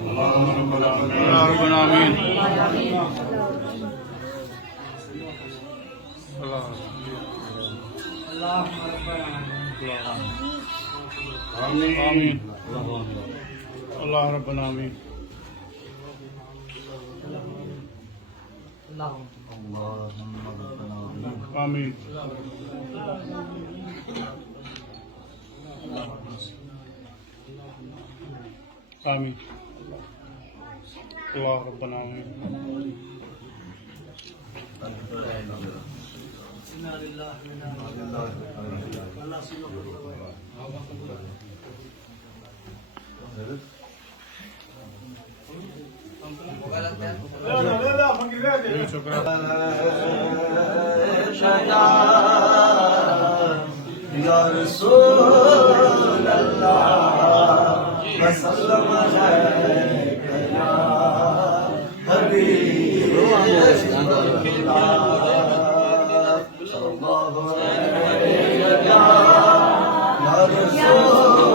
اللهم ربنا آمين. آمين. الله ربنا آمين. آمين. آمين. الله ربنا آمين. या रसूल अल्लाह वसल्लम अलैका या हबीब अल्लाह सल्लल्लाहु अलैहि या रसूल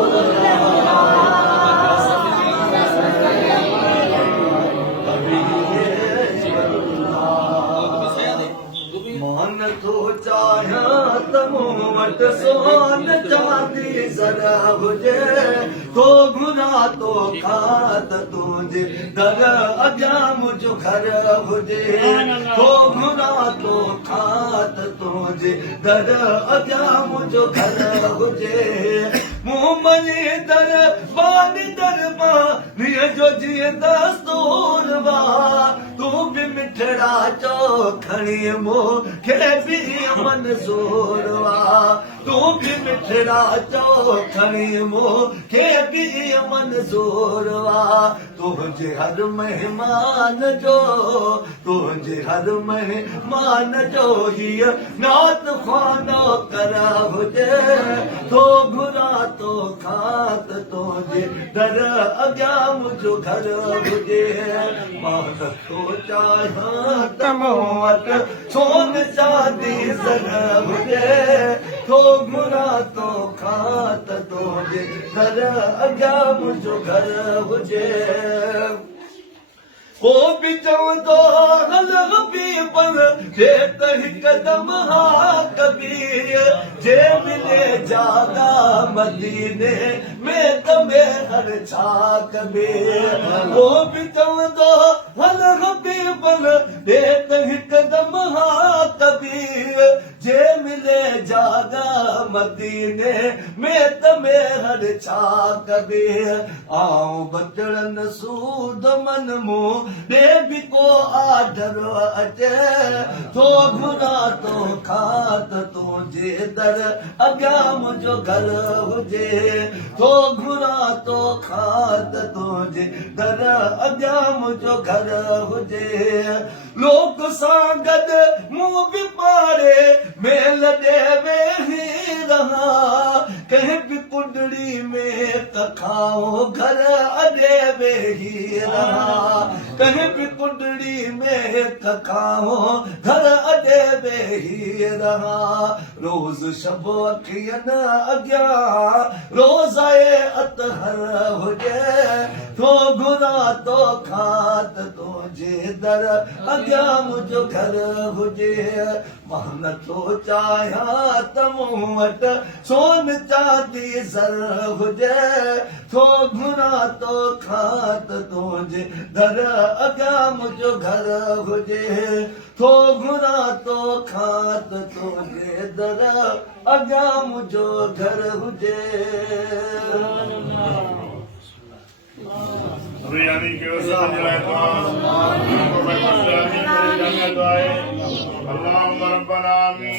मोहन तो चाहा तमो वट सोन चांदी जरा हुजे तो गुना तो खात तुझे दर अजा मुझो घर हुजे तो गुना तो खात तुझे दर अजा मुझो घर हुजे मोमनी दर बानी दरमा निय जो जिए दस्तूर बा तू भी मिठड़ा चोखणी मो खे भी मंज़ूर वा तू भी मिठड़ा चोखणी मो खे भी मंज़ूर वा तुझे हर मेहमान जो तुझे हर मेहमान जो हीअ नात खानो कर हुजे तो घुरा तो खात तुझे दर अॻियां मुंहिंजो घर हुजे मां नथो चाहियां त मूं वटि सोन चांदी ज़र हुजे तो घुरा तो खात तुझे दर अॻियां मुंहिंजो घर हुजे को भी चवंदो हल बि पर जे त हिकदम हा कबीर जे मिले जागा मदीने में तमे हर छा कबीर को भी चवंदो हल बि पर जे त हिकदम हा कबीर जे मिले जागा मदीने में तमे हर छा कबीर आऊं बचड़न सूद मन मूं दे भी को आडर अचे तो घुरा तो खात तुझे दर अॻियां मुंहिंजो घर हुजे तो घुरा तो खात तुझे दर अॻियां मुंहिंजो घर हुजे लोक सां गॾु मूं बि पारे मेल ॾे वेही रहा कंहिं बि कुंडड़ी में त खाओ घर अॾे वेही रहा कहीं भी कुंडड़ी में तकाओ घर अॾे वेही रहा रोज़ शब अखियन अॻियां रोज़ाए अतहर हुजे तो घुरा तो खात तुझे दर अॻियां मुंहिंजो घर हुजे मां नथो चाहियां त मूं वटि सोन चांदी ज़र हुजे तो घुरा तो खात तुझे दर अॻियां मुंहिंजो घर हुजे तो घुरा तो खात तुझे दर अॻियां मुंहिंजो घर हुजे बिरयानी के वसात اللهم ربنا آمين.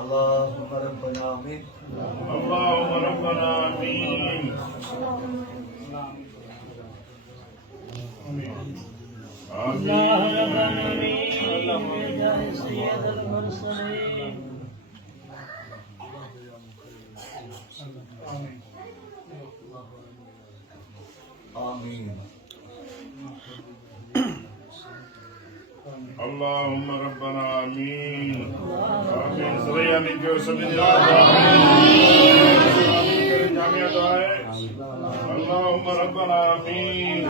اللهم ربنا آمين. اللهم ربنا آمين. آمين. اللهم ربنا آمين. آمين. यानी कि सब जामिया दुआ है अल्लाहुम्मा रब्बना आमीन